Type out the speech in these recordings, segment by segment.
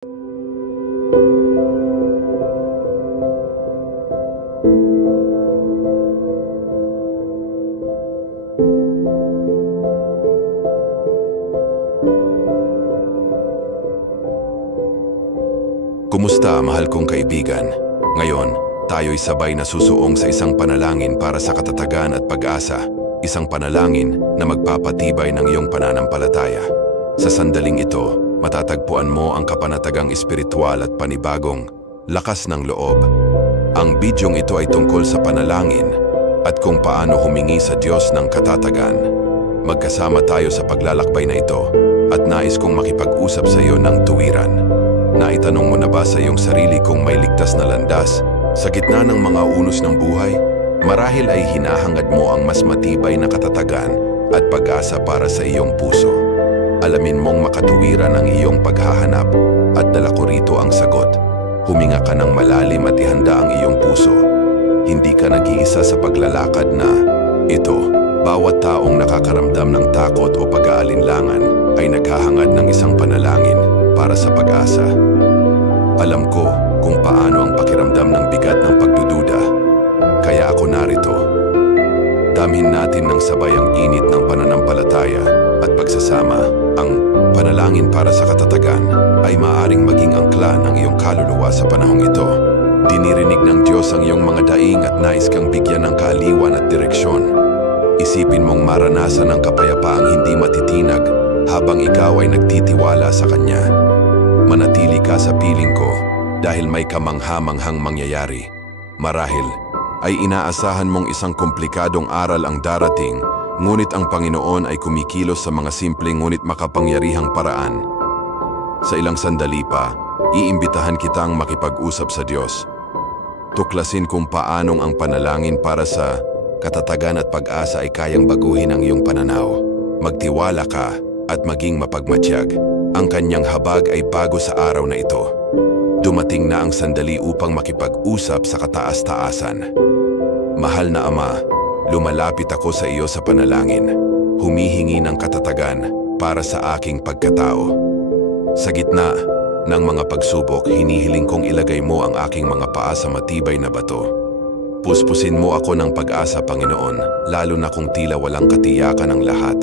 Kumusta, mahal kong kaibigan? Ngayon, tayo'y sabay na susuong sa isang panalangin para sa katatagan at pag-asa. Isang panalangin na magpapatibay ng iyong pananampalataya. Sa sandaling ito, matatagpuan mo ang kapanatagang espiritual at panibagong lakas ng loob. Ang bidyong ito ay tungkol sa panalangin at kung paano humingi sa Diyos ng katatagan. Magkasama tayo sa paglalakbay na ito at nais kong makipag-usap sa iyo ng tuwiran. Naitanong mo na ba sa iyong sarili kung may ligtas na landas sa gitna ng mga unos ng buhay? Marahil ay hinahangad mo ang mas matibay na katatagan at pag-asa para sa iyong puso. Alamin mong makatuwiran ang iyong paghahanap at dala ko rito ang sagot. Huminga ka ng malalim at ihanda ang iyong puso. Hindi ka nag-iisa sa paglalakad na ito. Bawat taong nakakaramdam ng takot o pag-aalinlangan ay naghahangad ng isang panalangin para sa pag-asa. Alam ko kung paano ang pakiramdam ng bigat ng pagdududa, kaya ako narito. Damhin natin ng sabay ang init ng pananampalataya at pagsasama. Ang panalangin para sa katatagan ay maaaring maging angkla ng iyong kaluluwa sa panahong ito. Dinirinig ng Diyos ang iyong mga daing at nais kang bigyan ng kaaliwan at direksyon. Isipin mong maranasan ang kapayapaang hindi matitinag habang ikaw ay nagtitiwala sa Kanya. Manatili ka sa piling ko dahil may kamangha-manghang mangyayari. Marahil ay inaasahan mong isang komplikadong aral ang darating, ngunit ang Panginoon ay kumikilos sa mga simpleng ngunit makapangyarihang paraan. Sa ilang sandali pa, iimbitahan kitang makipag-usap sa Diyos. Tuklasin kung paanong ang panalangin para sa katatagan at pag-asa ay kayang baguhin ang iyong pananaw. Magtiwala ka at maging mapagmatiyag. Ang Kanyang habag ay bago sa araw na ito. Dumating na ang sandali upang makipag-usap sa kataas-taasan. Mahal na Ama, lumalapit ako sa iyo sa panalangin, humihingi ng katatagan para sa aking pagkatao. Sa gitna ng mga pagsubok, hinihiling kong ilagay mo ang aking mga paa sa matibay na bato. Puspusin mo ako ng pag-asa, Panginoon, lalo na kung tila walang katiyakan ang lahat.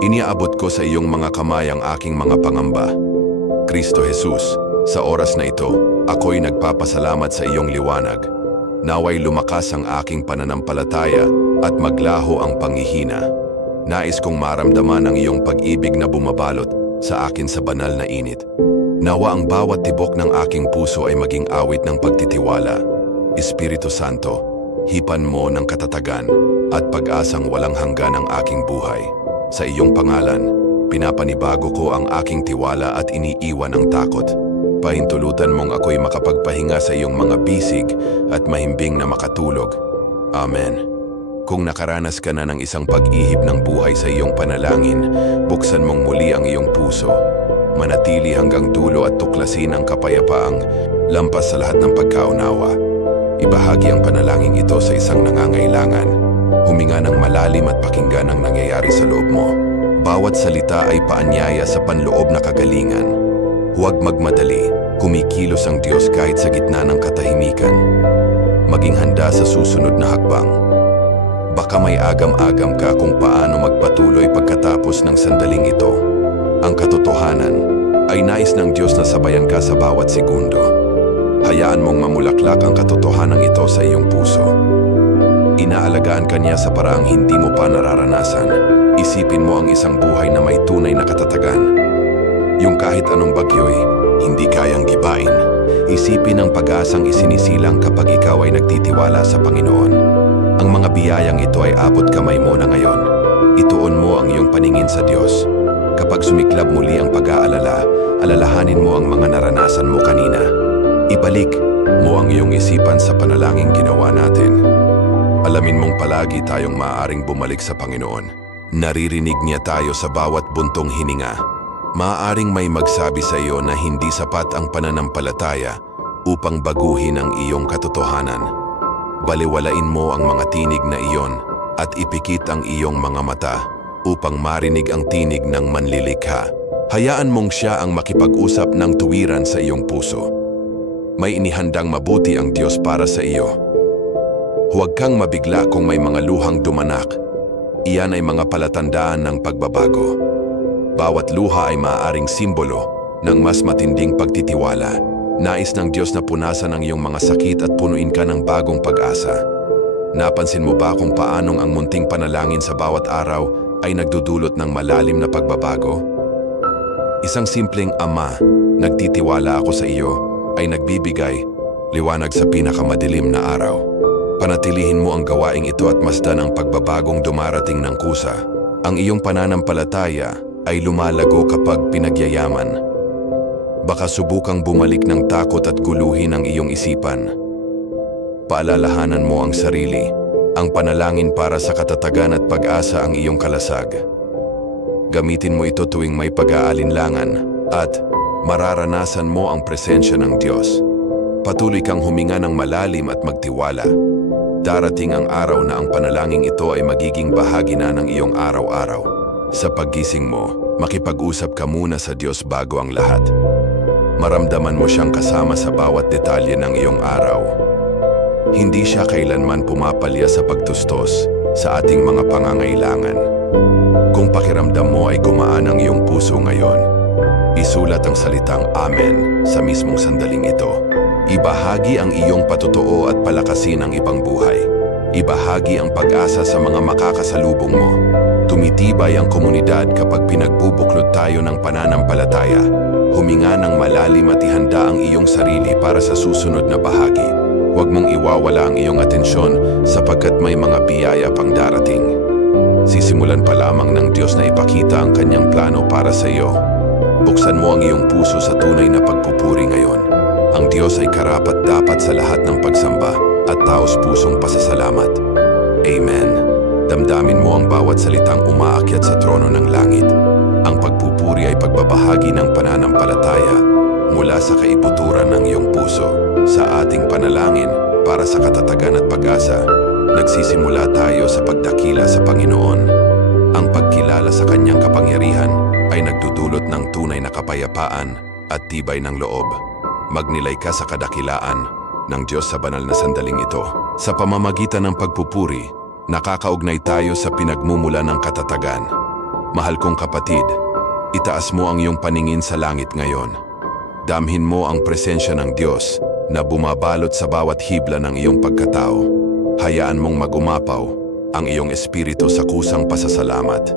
Iniaabot ko sa iyong mga kamay ang aking mga pangamba. Kristo Jesus, sa oras na ito, ako'y nagpapasalamat sa iyong liwanag. Naway lumakas ang aking pananampalataya at maglaho ang panghihina. Nais kong maramdaman ang iyong pag-ibig na bumabalot sa akin sa banal na init. Nawa ang bawat tibok ng aking puso ay maging awit ng pagtitiwala. Espiritu Santo, hipan mo ng katatagan at pag-asang walang hanggan ang aking buhay. Sa iyong pangalan, pinapanibago ko ang aking tiwala at iniiwan ang takot. Pahintulutan mong ako'y makapagpahinga sa iyong mga bisig at mahimbing na makatulog. Amen. Kung nakaranas ka na ng isang pag-ihip ng buhay sa iyong panalangin, buksan mong muli ang iyong puso. Manatili hanggang dulo at tuklasin ang kapayapaang lampas sa lahat ng pagkaunawa. Ibahagi ang panalangin ito sa isang nangangailangan. Huminga ng malalim at pakinggan ang nangyayari sa loob mo. Bawat salita ay paanyaya sa panloob na kagalingan. Huwag magmadali, kumikilos ang Diyos kahit sa gitna ng katahimikan. Maging handa sa susunod na hakbang. Baka may agam-agam ka kung paano magpatuloy pagkatapos ng sandaling ito. Ang katotohanan ay nais ng Diyos na sabayan ka sa bawat segundo. Hayaan mong mamulaklak ang katotohanan ito sa iyong puso. Inaalagaan ka niya sa paraang hindi mo pa nararanasan. Isipin mo ang isang buhay na may tunay na katatagan. Yung kahit anong bagyo'y hindi kayang gibain. Isipin ang pag-asang isinisilang kapag ikaw ay nagtitiwala sa Panginoon. Ang mga biyayang ito ay abot kamay mo na ngayon. Ituon mo ang iyong paningin sa Diyos. Kapag sumiklab muli ang pag-aalala, alalahanin mo ang mga naranasan mo kanina. Ibalik mo ang iyong isipan sa panalangin ginawa natin. Alamin mong palagi tayong maaaring bumalik sa Panginoon. Naririnig niya tayo sa bawat buntong hininga. Maaaring may magsabi sa iyo na hindi sapat ang pananampalataya upang baguhin ang iyong katotohanan. Baliwalain mo ang mga tinig na iyon at ipikit ang iyong mga mata upang marinig ang tinig ng manlilikha. Hayaan mong siya ang makipag-usap ng tuwiran sa iyong puso. May inihandang mabuti ang Diyos para sa iyo. Huwag kang mabigla kung may mga luhang dumanak. Iyan ay mga palatandaan ng pagbabago. Bawat luha ay maaaring simbolo ng mas matinding pagtitiwala. Nais ng Diyos na punasan ang iyong mga sakit at punuin ka ng bagong pag-asa. Napansin mo ba kung paanong ang munting panalangin sa bawat araw ay nagdudulot ng malalim na pagbabago? Isang simpleng Ama, nagtitiwala ako sa iyo, ay nagbibigay liwanag sa pinakamadilim na araw. Panatilihin mo ang gawaing ito at masdan ang pagbabagong dumarating ng kusa. Ang iyong pananampalataya ay lumalago kapag pinagyayaman. Baka subukang bumalik ng takot at guluhin ang iyong isipan. Paalalahanan mo ang sarili. Ang panalangin para sa katatagan at pag-asa ang iyong kalasag. Gamitin mo ito tuwing may pag-aalinlangan at mararanasan mo ang presensya ng Diyos. Patuloy kang huminga ng malalim at magtiwala. Darating ang araw na ang panalangin ito ay magiging bahagi na ng iyong araw-araw. Sa paggising mo, makipag-usap ka muna sa Diyos bago ang lahat. Maramdaman mo siyang kasama sa bawat detalye ng iyong araw. Hindi siya kailanman pumapalya sa pagtustos sa ating mga pangangailangan. Kung pakiramdam mo ay gumaan ang iyong puso ngayon, isulat ang salitang Amen sa mismong sandaling ito. Ibahagi ang iyong patotoo at palakasin ang ibang buhay. Ibahagi ang pag-asa sa mga makakasalubong mo. Tumitibay ang komunidad kapag pinagbubuklod tayo ng pananampalataya. Huminga ng malalim at ihanda ang iyong sarili para sa susunod na bahagi. Huwag mong iwawala ang iyong atensyon sapagkat may mga biyaya pang darating. Sisimulan pa lamang ng Diyos na ipakita ang kanyang plano para sa iyo. Buksan mo ang iyong puso sa tunay na pagpupuri ngayon. Ang Diyos ay karapat-dapat sa lahat ng pagsamba at taos-pusong pasasalamat. Amen. Damdamin mo ang bawat salitang umaakyat sa trono ng langit. Ang pagpupuri ay pagbabahagi ng pananampalataya mula sa kaibuturan ng iyong puso. Sa ating panalangin para sa katatagan at pag-asa, nagsisimula tayo sa pagdakila sa Panginoon. Ang pagkilala sa kanyang kapangyarihan ay nagdudulot ng tunay na kapayapaan at tibay ng loob. Magnilay ka sa kadakilaan ng Diyos sa banal na sandaling ito. Sa pamamagitan ng pagpupuri, nakakaugnay tayo sa pinagmumula ng katatagan. Mahal kong kapatid, itaas mo ang iyong paningin sa langit ngayon. Damhin mo ang presensya ng Diyos na bumabalot sa bawat hibla ng iyong pagkatao. Hayaan mong magumapaw ang iyong espiritu sa kusang pasasalamat.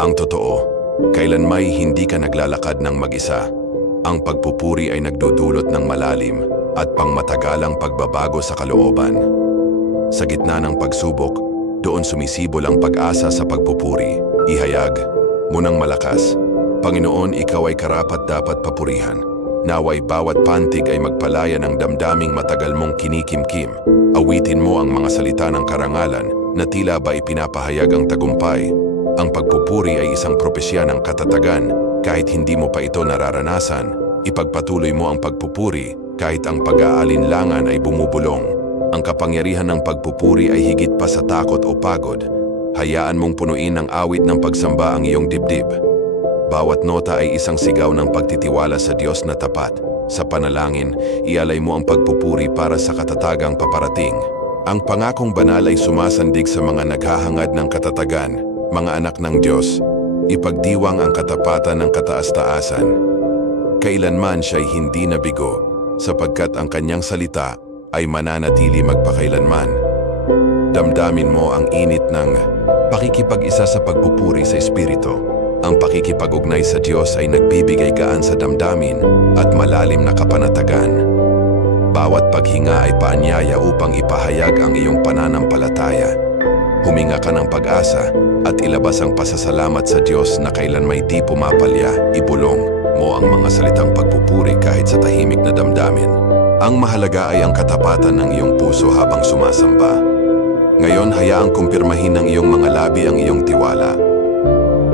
Ang totoo, kailanmay hindi ka naglalakad ng mag-isa. Ang pagpupuri ay nagdudulot ng malalim at pangmatagalang pagbabago sa kalooban. Sa gitna ng pagsubok, doon sumisibol ang pag-asa sa pagpupuri. Ihayag mo ng malakas, Panginoon, ikaw ay karapat-dapat papurihan. Naway bawat pantig ay magpalaya ng damdaming matagal mong kinikimkim. Awitin mo ang mga salita ng karangalan na tila ba ipinapahayag ang tagumpay. Ang pagpupuri ay isang propesya ng katatagan. Kahit hindi mo pa ito nararanasan, ipagpatuloy mo ang pagpupuri kahit ang pag-aalinlangan ay bumubulong. Ang kapangyarihan ng pagpupuri ay higit pa sa takot o pagod. Hayaan mong punuin ng awit ng pagsamba ang iyong dibdib. Bawat nota ay isang sigaw ng pagtitiwala sa Diyos na tapat. Sa panalangin, ialay mo ang pagpupuri para sa katatagang paparating. Ang pangakong banal ay sumasandig sa mga naghahangad ng katatagan, mga anak ng Diyos. Ipagdiwang ang katapatan ng kataas-taasan. Kailanman siya'y hindi nabigo, sapagkat ang kanyang salita ay mananatili magpakailanman. Damdamin mo ang init ng pakikipag-isa sa pagpupuri sa Espiritu. Ang pakikipag-ugnay sa Diyos ay nagbibigay gaan sa damdamin at malalim na kapanatagan. Bawat paghinga ay paanyaya upang ipahayag ang iyong pananampalataya. Huminga ka ng pag-asa at ilabas ang pasasalamat sa Diyos na kailan may di pumapalya. Ibulong mo ang mga salitang pagpupuri kahit sa tahimik na damdamin. Ang mahalaga ay ang katapatan ng iyong puso habang sumasamba. Ngayon, hayaang kumpirmahin ng iyong mga labi ang iyong tiwala.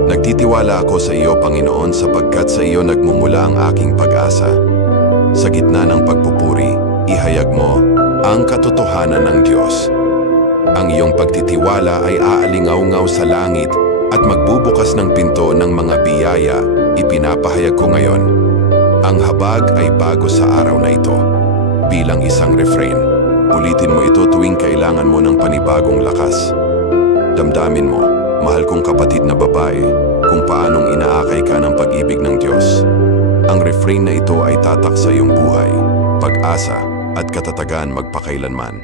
Nagtitiwala ako sa iyo, Panginoon, sapagkat sa iyo nagmumula ang aking pag-asa. Sa gitna ng pagpupuri, ihayag mo ang katotohanan ng Diyos. Ang iyong pagtitiwala ay aalingaw-ngaw sa langit at magbubukas ng pinto ng mga biyaya ipinapahayag ko ngayon, ang habag ay bago sa araw na ito. Bilang isang refrain, ulitin mo ito tuwing kailangan mo ng panibagong lakas. Damdamin mo, mahal kong kapatid na babae, kung paanong inaakay ka ng pag-ibig ng Diyos. Ang refrain na ito ay tatak sa iyong buhay, pag-asa at katatagan magpakailanman.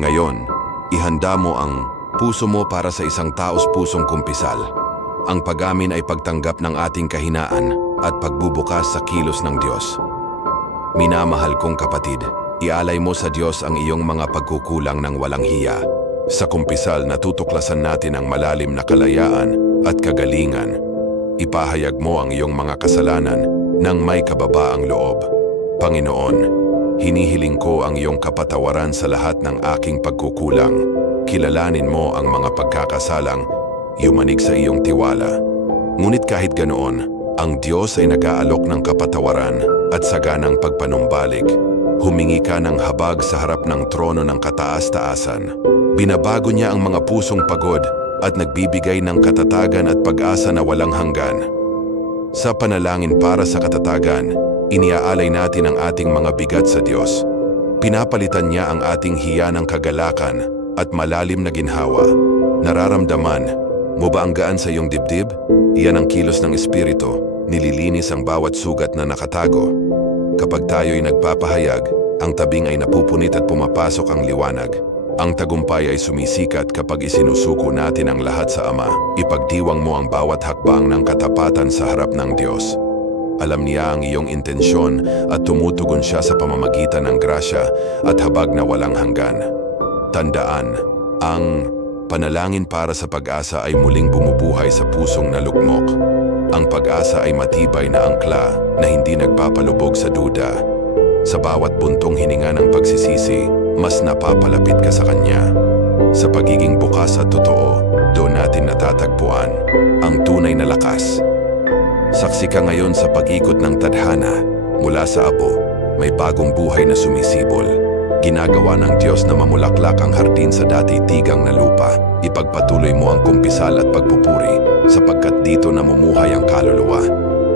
Ngayon, ihanda mo ang puso mo para sa isang taos-pusong kumpisal. Ang pag-amin ay pagtanggap ng ating kahinaan at pagbubukas sa kilos ng Diyos. Minamahal kong kapatid, ialay mo sa Diyos ang iyong mga pagkukulang ng walang hiya. Sa kumpisal, natutuklasan natin ang malalim na kalayaan at kagalingan. Ipahayag mo ang iyong mga kasalanan nang may kababaang loob. Panginoon, hinihiling ko ang iyong kapatawaran sa lahat ng aking pagkukulang. Kilalanin mo ang mga pagkakasalang yumanig sa iyong tiwala. Ngunit kahit ganoon, ang Diyos ay nag-aalok ng kapatawaran at saganang pagpanumbalik. Humingi ka ng habag sa harap ng trono ng kataas-taasan. Binabago niya ang mga pusong pagod at nagbibigay ng katatagan at pag-asa na walang hanggan. Sa panalangin para sa katatagan, iniaalay natin ang ating mga bigat sa Diyos. Pinapalitan niya ang ating hiya ng kagalakan at malalim na ginhawa. Nararamdaman mo ba ang gaan sa iyong dibdib? Iyan ang kilos ng Espiritu, nililinis ang bawat sugat na nakatago. Kapag tayo'y nagpapahayag, ang tabing ay napupunit at pumapasok ang liwanag. Ang tagumpay ay sumisikat kapag isinusuko natin ang lahat sa Ama. Ipagdiwang mo ang bawat hakbang ng katapatan sa harap ng Diyos. Alam niya ang iyong intensyon at tumutugon siya sa pamamagitan ng grasya at habag na walang hanggan. Tandaan, ang panalangin para sa pag-asa ay muling bumubuhay sa pusong nalugmok. Ang pag-asa ay matibay na angkla na hindi nagpapalubog sa duda. Sa bawat buntong hininga ng pagsisisi, mas napapalapit ka sa Kanya. Sa pagiging bukas at totoo, doon natin natatagpuan ang tunay na lakas. Saksi ka ngayon sa pag-ikot ng tadhana. Mula sa abo, may bagong buhay na sumisibol. Ginagawa ng Diyos na mamulaklak ang hardin sa dati tigang na lupa. Ipagpatuloy mo ang kumpisal at pagpupuri, sapagkat dito namumuhay ang kaluluwa.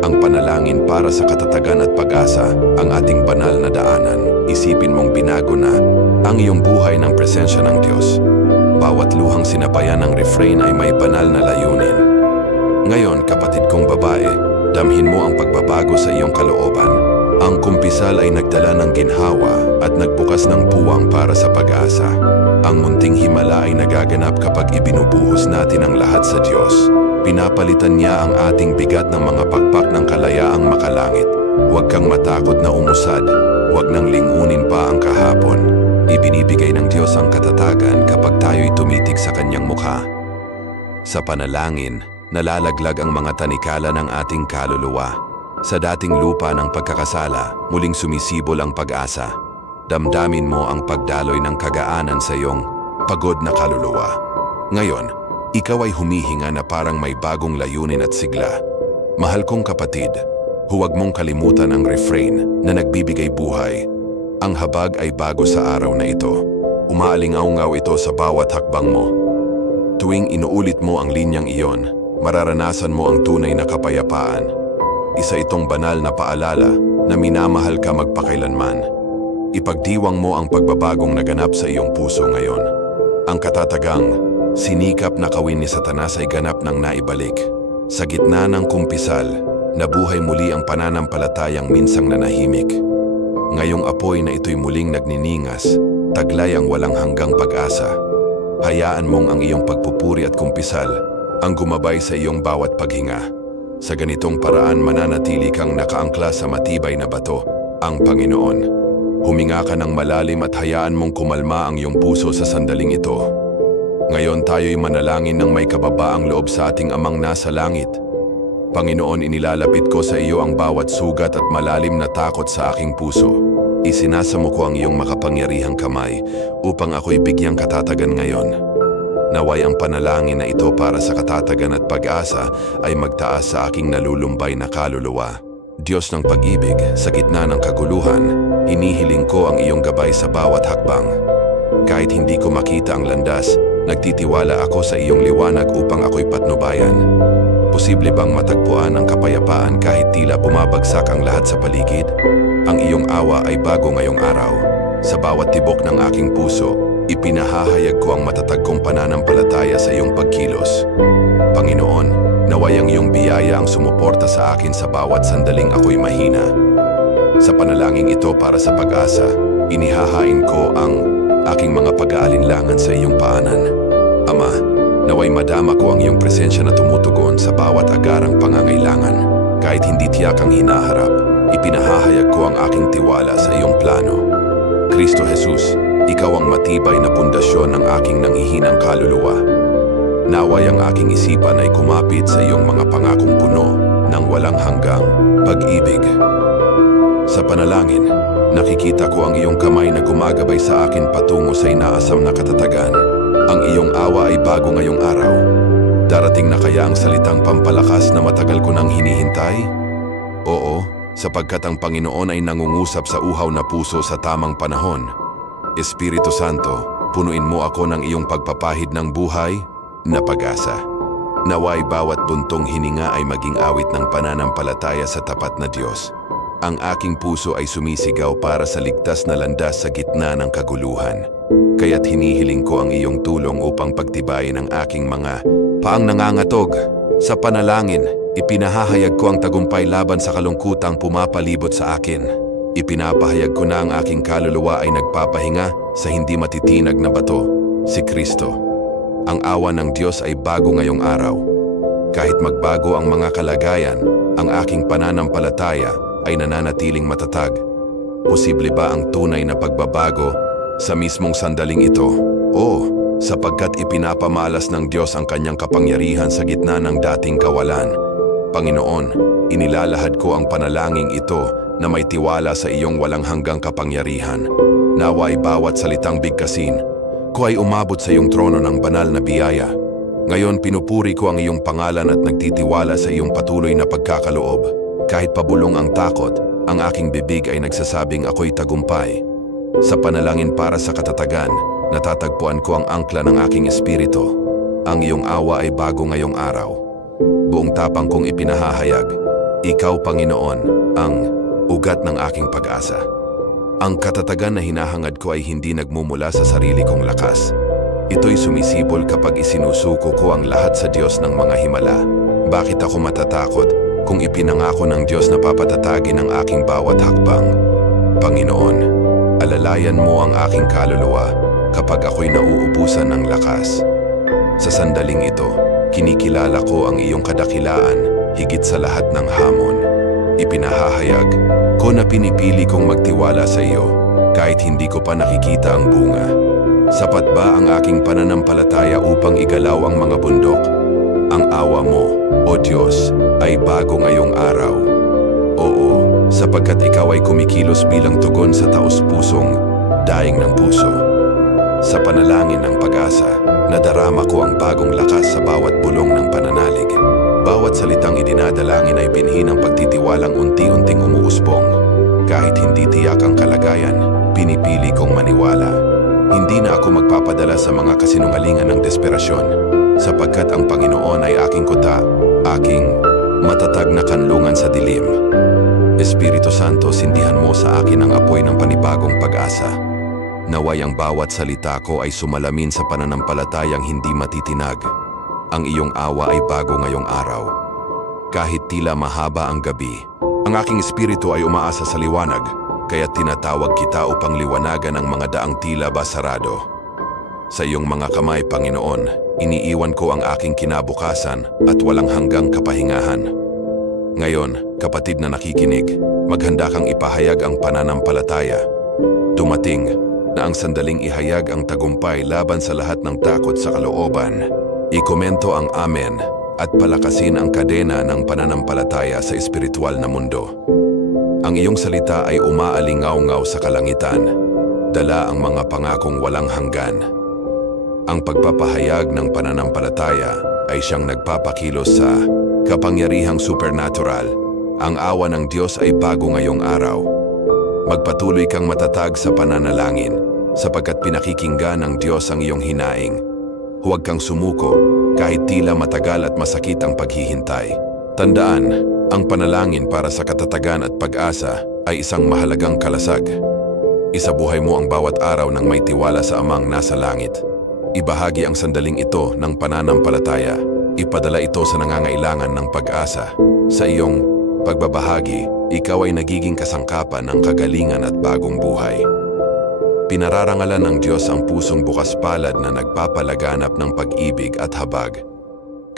Ang panalangin para sa katatagan at pag-asa, ang ating banal na daanan. Isipin mong binago na ang iyong buhay ng presensya ng Diyos. Bawat luhang sinabayan ng refrain ay may banal na layunin. Ngayon, kapatid kong babae, damhin mo ang pagbabago sa iyong kalooban. Ang kumpisal ay nagdala ng ginhawa at nagbukas ng puwang para sa pag-asa. Ang munting himala ay nagaganap kapag ibinubuhos natin ang lahat sa Diyos. Pinapalitan niya ang ating bigat ng mga pakpak ng kalayaang makalangit. Huwag kang matakot na umusad. Huwag nang lingunin pa ang kahapon. Ibinibigay ng Diyos ang katatagan kapag tayo'y tumitig sa Kanyang mukha. Sa panalangin, nalalaglag ang mga tanikala ng ating kaluluwa. Sa dating lupa ng pagkakasala, muling sumisibol ang pag-asa. Damdamin mo ang pagdaloy ng kagaanan sa iyong pagod na kaluluwa. Ngayon, ikaw ay humihinga na parang may bagong layunin at sigla. Mahal kong kapatid, huwag mong kalimutan ang refrain na nagbibigay buhay. Ang habag ay bago sa araw na ito. Umaalingaw-ngaw ito sa bawat hakbang mo. Tuwing inuulit mo ang linyang iyon, mararanasan mo ang tunay na kapayapaan. Isa itong banal na paalala na minamahal ka magpakailanman. Ipagdiwang mo ang pagbabagong naganap sa iyong puso ngayon. Ang katatagang sinikap na kawin ni Satanas ay ganap ng naibalik. Sa gitna ng kumpisal, nabuhay muli ang pananampalatayang minsang nanahimik. Ngayong apoy na ito'y muling nagniningas, taglay ang walang hanggang pag-asa. Hayaan mong ang iyong pagpupuri at kumpisal ang gumabay sa iyong bawat paghinga. Sa ganitong paraan mananatili kang nakaangkla sa matibay na bato, ang Panginoon. Huminga ka ng malalim at hayaan mong kumalma ang iyong puso sa sandaling ito. Ngayon tayo'y manalangin ng may kababaang loob sa ating Amang nasa langit. Panginoon, inilalapit ko sa iyo ang bawat sugat at malalim na takot sa aking puso. Isinasamo ko ang iyong makapangyarihang kamay upang ako'y bigyang katatagan ngayon. Naway ang panalangin na ito para sa katatagan at pag-asa ay magtaas sa aking nalulumbay na kaluluwa. Diyos ng pag-ibig, sa gitna ng kaguluhan, hinihiling ko ang iyong gabay sa bawat hakbang. Kahit hindi ko makita ang landas, nagtitiwala ako sa iyong liwanag upang ako'y patnubayan. Posible bang matagpuan ang kapayapaan kahit tila bumabagsak ang lahat sa paligid? Ang iyong awa ay bago ngayong araw. Sa bawat tibok ng aking puso, ipinahahayag ko ang matatag kong pananampalataya sa iyong pagkilos. Panginoon, naway ang iyong biyaya ang sumuporta sa akin sa bawat sandaling ako'y mahina. Sa panalangin ito para sa pag-asa, inihahain ko ang aking mga pag-aalinlangan sa iyong paanan. Ama, naway madama ko ang iyong presensya na tumutugon sa bawat agarang pangangailangan. Kahit hindi tiyak ang hinaharap, ipinahahayag ko ang aking tiwala sa iyong plano. Kristo Jesus, ikaw ang matibay na pundasyon ng aking nanghihinang kaluluwa. Naway ang aking isipan ay kumapit sa iyong mga pangakong puno ng walang hanggang pag-ibig. Sa panalangin, nakikita ko ang iyong kamay na gumagabay sa akin patungo sa inaasam na katatagan. Ang iyong awa ay bago ngayong araw. Darating na kaya ang salitang pampalakas na matagal ko nang hinihintay? Oo, sapagkat ang Panginoon ay nangungusap sa uhaw na puso sa tamang panahon. Espiritu Santo, punuin mo ako ng iyong pagpapahid ng buhay na pag-asa. Naway bawat buntong hininga ay maging awit ng pananampalataya sa tapat na Diyos. Ang aking puso ay sumisigaw para sa ligtas na landas sa gitna ng kaguluhan. Kaya't hinihiling ko ang iyong tulong upang pagtibayin ang aking mga paang nangangatog. Sa panalangin, ipinahahayag ko ang tagumpay laban sa kalungkutang pumapalibot sa akin. Ipinapahayag ko na ang aking kaluluwa ay nagpapahinga sa hindi matitinag na bato, si Kristo. Ang awa ng Diyos ay bago ngayong araw. Kahit magbago ang mga kalagayan, ang aking pananampalataya ay nananatiling matatag. Posible ba ang tunay na pagbabago sa mismong sandaling ito? Oo, sapagkat ipinapamalas ng Diyos ang kanyang kapangyarihan sa gitna ng dating kawalan. Panginoon, inilalahad ko ang panalangin ito na may tiwala sa iyong walang hanggang kapangyarihan. Naway bawat salitang bigkasin ko ay umabot sa iyong trono ng banal na biyaya. Ngayon pinupuri ko ang iyong pangalan at nagtitiwala sa iyong patuloy na pagkakaloob. Kahit pabulong ang takot, ang aking bibig ay nagsasabing ako'y tagumpay. Sa panalangin para sa katatagan, natatagpuan ko ang angkla ng aking espiritu. Ang iyong awa ay bago ngayong araw. Buong tapang kong ipinahahayag, ikaw Panginoon, ang ugat ng aking pag-asa. Ang katatagan na hinahangad ko ay hindi nagmumula sa sarili kong lakas. Ito'y sumisibol kapag isinusuko ko ang lahat sa Diyos ng mga himala. Bakit ako matatakot kung ipinangako ng Diyos na papatatagin ang aking bawat hakbang? Panginoon, alalayan mo ang aking kaluluwa kapag ako'y nauubusan ng lakas. Sa sandaling ito, kinikilala ko ang iyong kadakilaan higit sa lahat ng hamon. Ipinahahayag ko na pinipili kong magtiwala sa iyo kahit hindi ko pa nakikita ang bunga. Sapat ba ang aking pananampalataya upang igalaw ang mga bundok? Ang awa mo, O Diyos, ay bago ngayong araw. Oo, sapagkat ikaw ay kumikilos bilang tugon sa taos-pusong daing ng puso. Sa panalangin ng pag-asa, nadarama ko ang bagong lakas sa bawat bulong ng pananalig. Bawat salitang idinadalangin ay binhi ng pagtitiwalang unti-unting umuusbong. Kahit hindi tiyak ang kalagayan, pinipili kong maniwala. Hindi na ako magpapadala sa mga kasinungalingan ng desperasyon, sapagkat ang Panginoon ay aking kuta, aking matatag na kanlungan sa dilim. Espiritu Santo, sindihan mo sa akin ang apoy ng panibagong pag-asa. Naway ang bawat salita ko ay sumalamin sa pananampalatayang hindi matitinag. Ang iyong awa ay bago ngayong araw. Kahit tila mahaba ang gabi, ang aking espiritu ay umaasa sa liwanag, kaya tinatawag kita upang liwanagan ang mga daang tila ba sarado. Sa iyong mga kamay, Panginoon, iniiwan ko ang aking kinabukasan at walang hanggang kapahingahan. Ngayon, kapatid na nakikinig, maghanda kang ipahayag ang pananampalataya. Dumating na ang sandaling ihayag ang tagumpay laban sa lahat ng takot sa kalooban. Ikomento ang amen at palakasin ang kadena ng pananampalataya sa espiritual na mundo. Ang iyong salita ay umaalingaw-ngaw sa kalangitan, dala ang mga pangakong walang hanggan. Ang pagpapahayag ng pananampalataya ay siyang nagpapakilos sa kapangyarihang supernatural. Ang awa ng Diyos ay bago ngayong araw. Magpatuloy kang matatag sa pananalangin, sapagkat pinakikinggan ng Diyos ang iyong hinaing. Huwag kang sumuko, kahit tila matagal at masakit ang paghihintay. Tandaan, ang panalangin para sa katatagan at pag-asa ay isang mahalagang kalasag. Isabuhay mo ang bawat araw ng may tiwala sa Amang nasa langit. Ibahagi ang sandaling ito ng pananampalataya. Ipadala ito sa nangangailangan ng pag-asa. Sa iyong pagbabahagi, ikaw ay nagiging kasangkapan ng kagalingan at bagong buhay. Pinararangalan ng Diyos ang pusong bukas palad na nagpapalaganap ng pag-ibig at habag.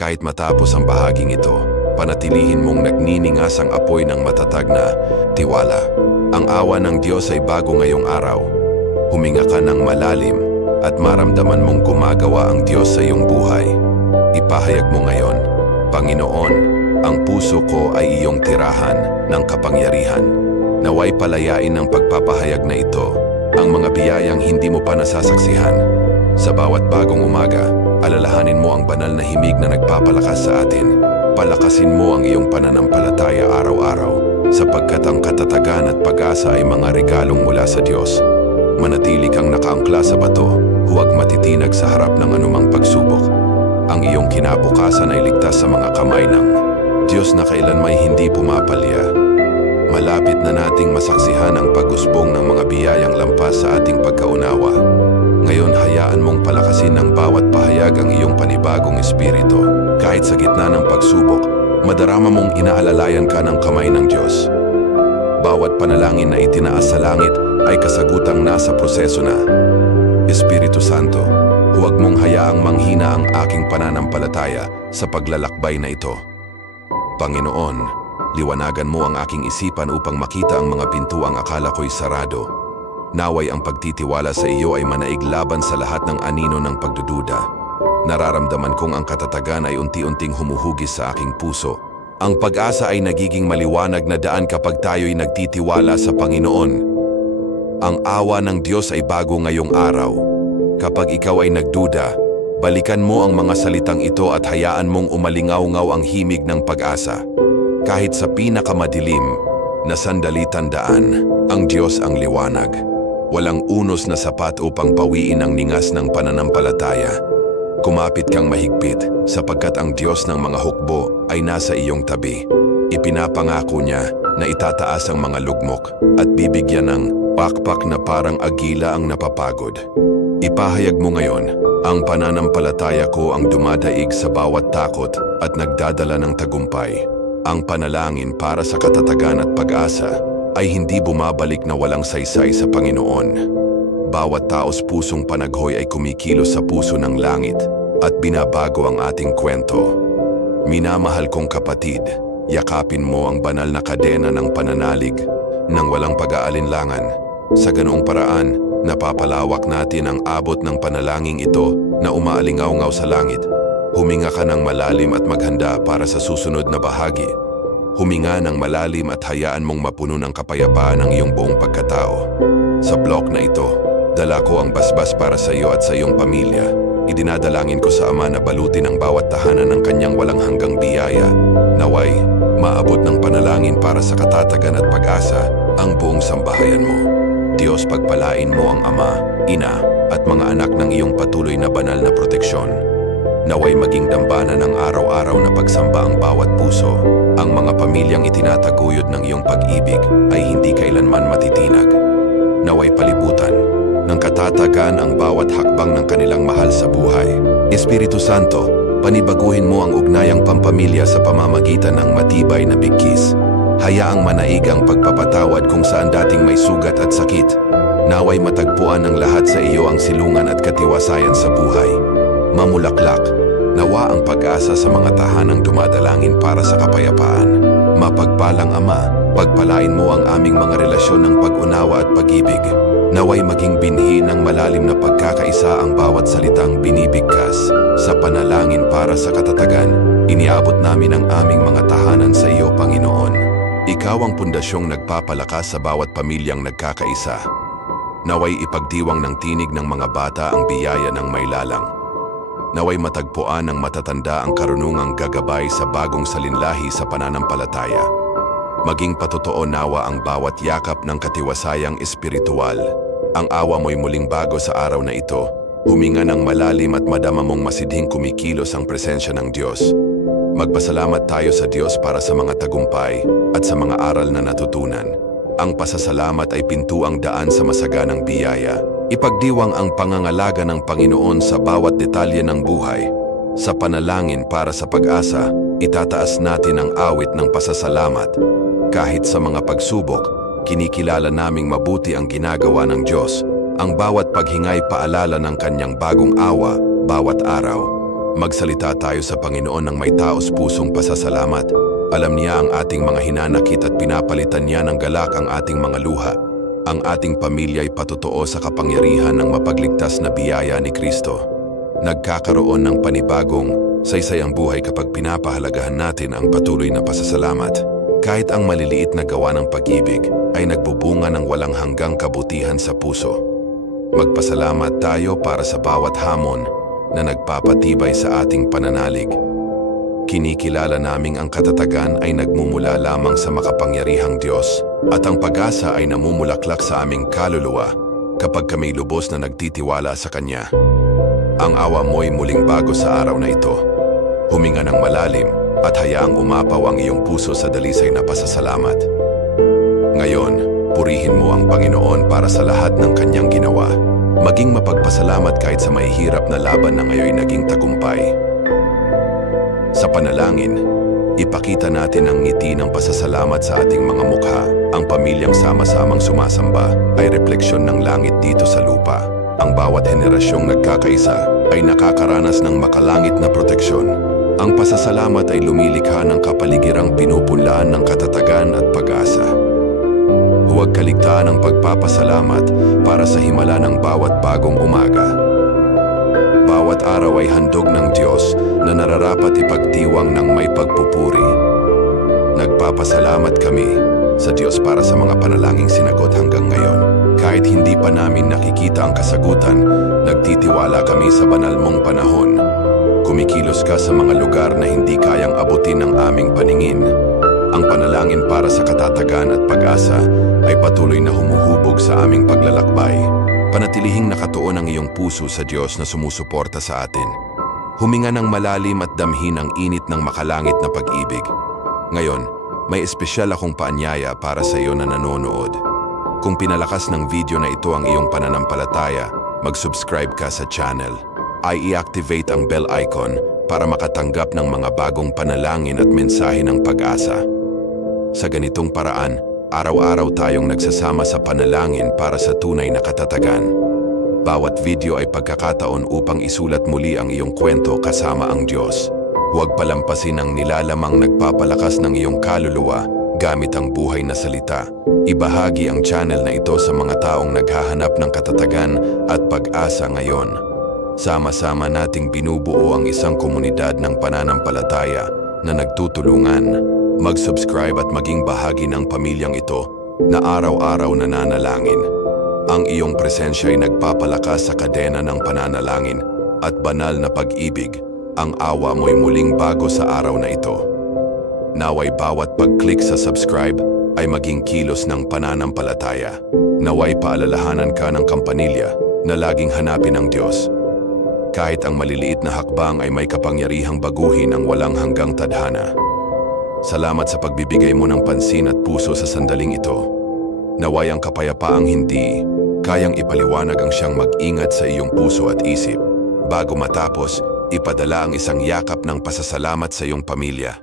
Kahit matapos ang bahaging ito, panatilihin mong nagniningas ang apoy ng matatag na tiwala. Ang awa ng Diyos ay bago ngayong araw. Huminga ka ng malalim at maramdaman mong gumagawa ang Diyos sa iyong buhay. Ipahayag mo ngayon, Panginoon, ang puso ko ay iyong tirahan ng kapangyarihan. Naway palayain ng pagpapahayag na ito ang mga biyayang hindi mo pa nasasaksihan. Sa bawat bagong umaga, alalahanin mo ang banal na himig na nagpapalakas sa atin. Palakasin mo ang iyong pananampalataya araw-araw, sapagkat ang katatagan at pag-asa ay mga regalong mula sa Diyos. Manatili kang nakaangkla sa bato, huwag matitinag sa harap ng anumang pagsubok. Ang iyong kinabukasan ay ligtas sa mga kamay ng Diyos na kailanmay hindi pumapalya. Malapit na nating masaksihan ang pag-usbong ng mga biyayang lampas sa ating pagkaunawa. Ngayon hayaan mong palakasin ng bawat pahayag ang iyong panibagong espiritu. Kahit sa gitna ng pagsubok, madarama mong inaalalayan ka ng kamay ng Diyos. Bawat panalangin na itinaas sa langit ay kasagutang nasa proseso na. Espiritu Santo, huwag mong hayaang manghina ang aking pananampalataya sa paglalakbay na ito. Panginoon, liwanagan mo ang aking isipan upang makita ang mga pintuang akala ko'y sarado. Naway ang pagtitiwala sa iyo ay manaig laban sa lahat ng anino ng pagdududa. Nararamdaman kong ang katatagan ay unti-unting humuhugis sa aking puso. Ang pag-asa ay nagiging maliwanag na daan kapag tayo'y nagtitiwala sa Panginoon. Ang awa ng Diyos ay bago ngayong araw. Kapag ikaw ay nagduda, balikan mo ang mga salitang ito at hayaan mong umalingaw-ngaw ang himig ng pag-asa. Kahit sa pinakamadilim na sandali tandaan, ang Diyos ang liwanag. Walang unos na sapat upang pawiin ang ningas ng pananampalataya. Kumapit kang mahigpit sapagkat ang Diyos ng mga hukbo ay nasa iyong tabi. Ipinapangako niya na itataas ang mga lugmok at bibigyan ng pakpak na parang agila ang napapagod. Ipahayag mo ngayon, ang pananampalataya ko ang dumadaig sa bawat takot at nagdadala ng tagumpay. Ang panalangin para sa katatagan at pag-asa ay hindi bumabalik na walang saysay sa Panginoon. Bawat taos pusong panaghoy ay kumikilos sa puso ng langit at binabago ang ating kwento. Minamahal kong kapatid, yakapin mo ang banal na kadena ng pananalig nang walang pag-aalinlangan. Sa ganoong paraan, napapalawak natin ang abot ng panalangin ito na umaalingaw-ngaw sa langit. Huminga ka ng malalim at maghanda para sa susunod na bahagi. Huminga ng malalim at hayaan mong mapuno ng kapayapaan ang iyong buong pagkatao. Sa blog na ito, dala ko ang basbas para sa iyo at sa iyong pamilya. Idinadalangin ko sa Ama na balutin ang bawat tahanan ng kanyang walang hanggang biyaya. Naway, maabot ng panalangin para sa katatagan at pag-asa ang buong sambahayan mo. Diyos, pagpalain mo ang Ama, Ina at mga anak ng iyong patuloy na banal na proteksyon. Naway maging dambana ng araw-araw na pagsamba ang bawat puso. Ang mga pamilyang itinataguyod ng iyong pag-ibig ay hindi kailanman matitinag. Naway palibutan ng katatagan ang bawat hakbang ng kanilang mahal sa buhay. Espiritu Santo, panibaguhin mo ang ugnayang pampamilya sa pamamagitan ng matibay na bigkis. Hayaang manaig ang pagpapatawad kung saan dating may sugat at sakit. Naway matagpuan ng lahat sa iyo ang silungan at katiwasayan sa buhay. Mamulaklak, nawa ang pag-asa sa mga tahanang dumadalangin para sa kapayapaan. Mapagpalang Ama, pagpalain mo ang aming mga relasyon ng pag-unawa at pag-ibig. Naway maging binhi ng malalim na pagkakaisa ang bawat salitang binibigkas. Sa panalangin para sa katatagan, iniabot namin ang aming mga tahanan sa iyo, Panginoon. Ikaw ang pundasyong nagpapalakas sa bawat pamilyang nagkakaisa. Naway ipagdiwang ng tinig ng mga bata ang biyaya ng may lalang. Naway matagpuan ng matatanda ang karunungang gagabay sa bagong salinlahi sa pananampalataya. Maging patotoo nawa ang bawat yakap ng katiwasayang espiritual. Ang awa mo'y muling bago sa araw na ito, Huminga ng malalim at madama mong masidhing kumikilos ang presensya ng Diyos. Magpasalamat tayo sa Diyos para sa mga tagumpay at sa mga aral na natutunan. Ang pasasalamat ay pintuang daan sa masaganang biyaya. Ipagdiwang ang pangangalaga ng Panginoon sa bawat detalye ng buhay. Sa panalangin para sa pag-asa, itataas natin ang awit ng pasasalamat. Kahit sa mga pagsubok, kinikilala naming mabuti ang ginagawa ng Diyos. Ang bawat paghingay paalala ng kanyang bagong awa bawat araw. Magsalita tayo sa Panginoon ng may taos pusong pasasalamat. Alam niya ang ating mga hinanakit at pinapalitan niya ng galak ang ating mga luha. Ang ating pamilya ay patotoo sa kapangyarihan ng mapagligtas na biyaya ni Kristo. Nagkakaroon ng panibagong, saysayang buhay kapag pinapahalagahan natin ang patuloy na pasasalamat. Kahit ang maliliit na gawa ng pag-ibig ay nagbubunga ng walang hanggang kabutihan sa puso. Magpasalamat tayo para sa bawat hamon na nagpapatibay sa ating pananalig. Kinikilala naming ang katatagan ay nagmumula lamang sa makapangyarihang Diyos at ang pag-asa ay namumulaklak sa aming kaluluwa kapag kami lubos na nagtitiwala sa Kanya. Ang awa mo'y muling bago sa araw na ito. Huminga ng malalim at hayaang umapaw ang iyong puso sa dalisay na pasasalamat. Ngayon, purihin mo ang Panginoon para sa lahat ng Kanyang ginawa. Maging mapagpasalamat kahit sa mahihirap na laban na ngayon naging tagumpay. Sa panalangin, ipakita natin ang ngiti ng pasasalamat sa ating mga mukha. Ang pamilyang sama-samang sumasamba ay refleksyon ng langit dito sa lupa. Ang bawat henerasyong nagkakaisa ay nakakaranas ng makalangit na proteksyon. Ang pasasalamat ay lumilikha ng kapaligirang pinupunlaan ng katatagan at pag-asa. Huwag kaligtaan ang pagpapasalamat para sa himala ng bawat bagong umaga. Bawat araw ay handog ng Diyos na nararapat ipagdiwang ng may pagpupuri. Nagpapasalamat kami sa Diyos para sa mga panalangin sinagot hanggang ngayon. Kahit hindi pa namin nakikita ang kasagutan, nagtitiwala kami sa banal mong panahon. Kumikilos ka sa mga lugar na hindi kayang abutin ng aming paningin. Ang panalangin para sa katatagan at pag-asa ay patuloy na humuhubog sa aming paglalakbay. Panatilihing nakatuon ang iyong puso sa Diyos na sumusuporta sa atin. Huminga ng malalim at damhin ang init ng makalangit na pag-ibig. Ngayon, may espesyal akong paanyaya para sa iyo na nanonood. Kung pinalakas ng video na ito ang iyong pananampalataya, mag-subscribe ka sa channel. Ay i-activate ang bell icon para makatanggap ng mga bagong panalangin at mensahe ng pag-asa. Sa ganitong paraan, araw-araw tayong nagsasama sa panalangin para sa tunay na katatagan. Bawat video ay pagkakataon upang isulat muli ang iyong kwento kasama ang Diyos. Huwag palampasin ang nilalamang nagpapalakas ng iyong kaluluwa gamit ang buhay na salita. Ibahagi ang channel na ito sa mga taong naghahanap ng katatagan at pag-asa ngayon. Sama-sama nating binubuo ang isang komunidad ng pananampalataya na nagtutulungan. Mag-subscribe at maging bahagi ng pamilyang ito na araw-araw nananalangin. Ang iyong presensya ay nagpapalakas sa kadena ng pananalangin at banal na pag-ibig. Ang awa mo'y muling bago sa araw na ito. Naway bawat pag-click sa subscribe ay maging kilos ng pananampalataya. Naway paalalahanan ka ng kampanilya na laging hanapin ang Diyos. Kahit ang maliliit na hakbang ay may kapangyarihang baguhin ang walang hanggang tadhana. Salamat sa pagbibigay mo ng pansin at puso sa sandaling ito. Naway ang kapayapaang hindi kayang ipaliwanag ang siyang mag-ingat sa iyong puso at isip. Bago matapos, ipadala ang isang yakap ng pasasalamat sa iyong pamilya.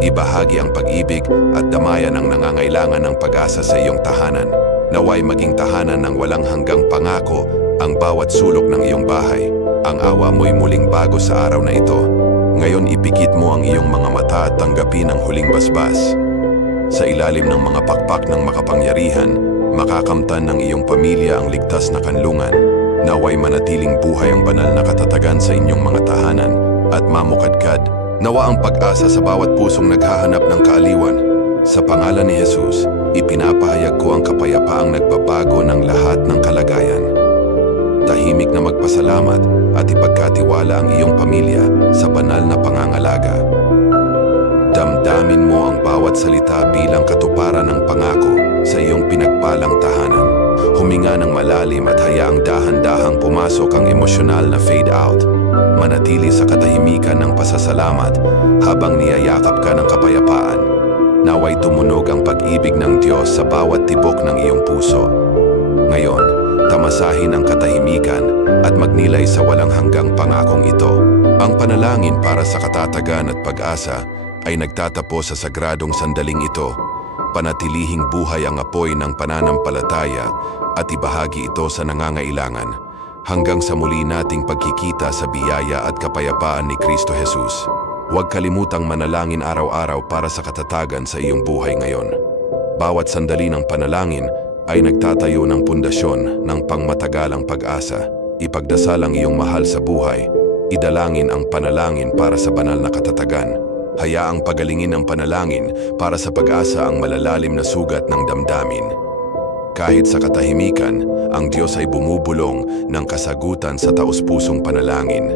Ibahagi ang pag-ibig at damayan ang nangangailangan ng pag-asa sa iyong tahanan. Naway maging tahanan ng walang hanggang pangako ang bawat sulok ng iyong bahay. Ang awa mo'y muling bago sa araw na ito. Ngayon ipikit mo ang iyong mga mata at tanggapin ang huling basbas. Sa ilalim ng mga pakpak ng makapangyarihan, makakamtan ng iyong pamilya ang ligtas na kanlungan. Naway manatiling buhay ang banal na katatagan sa inyong mga tahanan at mamukadkad. Nawa ang pag-asa sa bawat pusong naghahanap ng kaaliwan. Sa pangalan ni Jesus, ipinapahayag ko ang kapayapaang nagbabago ng lahat ng kalagayan. Tahimik na magpasalamat at ipagkatiwala ang iyong pamilya sa banal na pangangalaga. Damdamin mo ang bawat salita bilang katuparan ng pangako sa iyong pinagpalang tahanan. Huminga Huminga ng malalim at hayaang dahan-dahang pumasok ang emosyonal na fade out. Manatili sa katahimikan ng pasasalamat habang niyayakap ka ng kapayapaan. Naway tumunog ang pag-ibig ng Diyos sa bawat tibok ng iyong puso. Ngayon, tamasahin ang katahimikan at magnilay sa walang hanggang pangakong ito. Ang panalangin para sa katatagan at pag-asa ay nagtatapos sa sagradong sandaling ito. Panatilihing buhay ang apoy ng pananampalataya at ibahagi ito sa nangangailangan hanggang sa muli nating pagkikita sa biyaya at kapayapaan ni Kristo Jesus. Huwag kalimutang manalangin araw-araw para sa katatagan sa iyong buhay ngayon. Bawat sandali ng panalangin ay nagtatayo ng pundasyon ng pangmatagalang pag-asa. Ipagdasal ang iyong mahal sa buhay. Idalangin ang panalangin para sa banal na katatagan. Hayaang pagalingin ang panalangin para sa pag-asa ang malalalim na sugat ng damdamin. Kahit sa katahimikan, ang Diyos ay bumubulong ng kasagutan sa taus-pusong panalangin.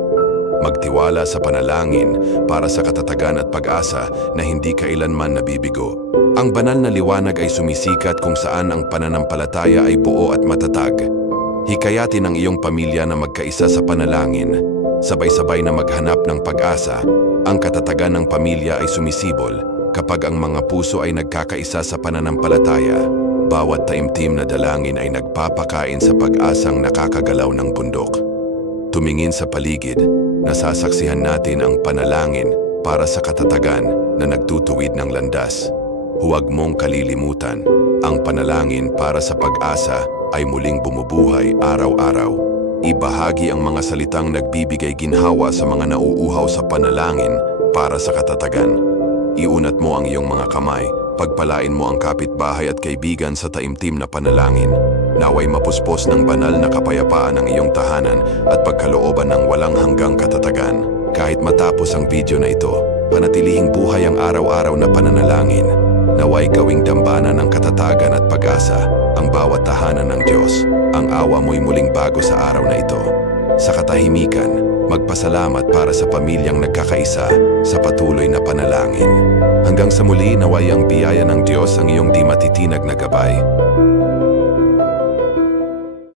Magtiwala sa panalangin para sa katatagan at pag-asa na hindi kailanman nabibigo. Ang banal na liwanag ay sumisikat kung saan ang pananampalataya ay buo at matatag. Hikayatin ang iyong pamilya na magkaisa sa panalangin, sabay-sabay na maghanap ng pag-asa. Ang katatagan ng pamilya ay sumisibol kapag ang mga puso ay nagkakaisa sa pananampalataya. Bawat taimtim na dalangin ay nagpapakain sa pag-asang nakakagalaw ng bundok. Tumingin sa paligid, nasasaksihan natin ang panalangin para sa katatagan na nagtutuwid ng landas. Huwag mong kalilimutan, ang panalangin para sa pag-asa ay muling bumubuhay araw-araw. Ibahagi ang mga salitang nagbibigay ginhawa sa mga nauuhaw sa panalangin para sa katatagan. Iunat mo ang iyong mga kamay, pagpalain mo ang kapitbahay at kaibigan sa taimtim na panalangin. Naway mapuspos ng banal na kapayapaan ang iyong tahanan at pagkalooban ng walang hanggang katatagan. Kahit matapos ang video na ito, panatilihing buhay ang araw-araw na pananalangin. Naway gawing dambana ng katatagan at pag-asa ang bawat tahanan ng Diyos. Ang awa mo'y muling bago sa araw na ito. Sa katahimikan, magpasalamat para sa pamilyang nagkakaisa sa patuloy na panalangin. Hanggang sa muli, naway ang biyaya ng Diyos ang iyong di matitinag na gabay.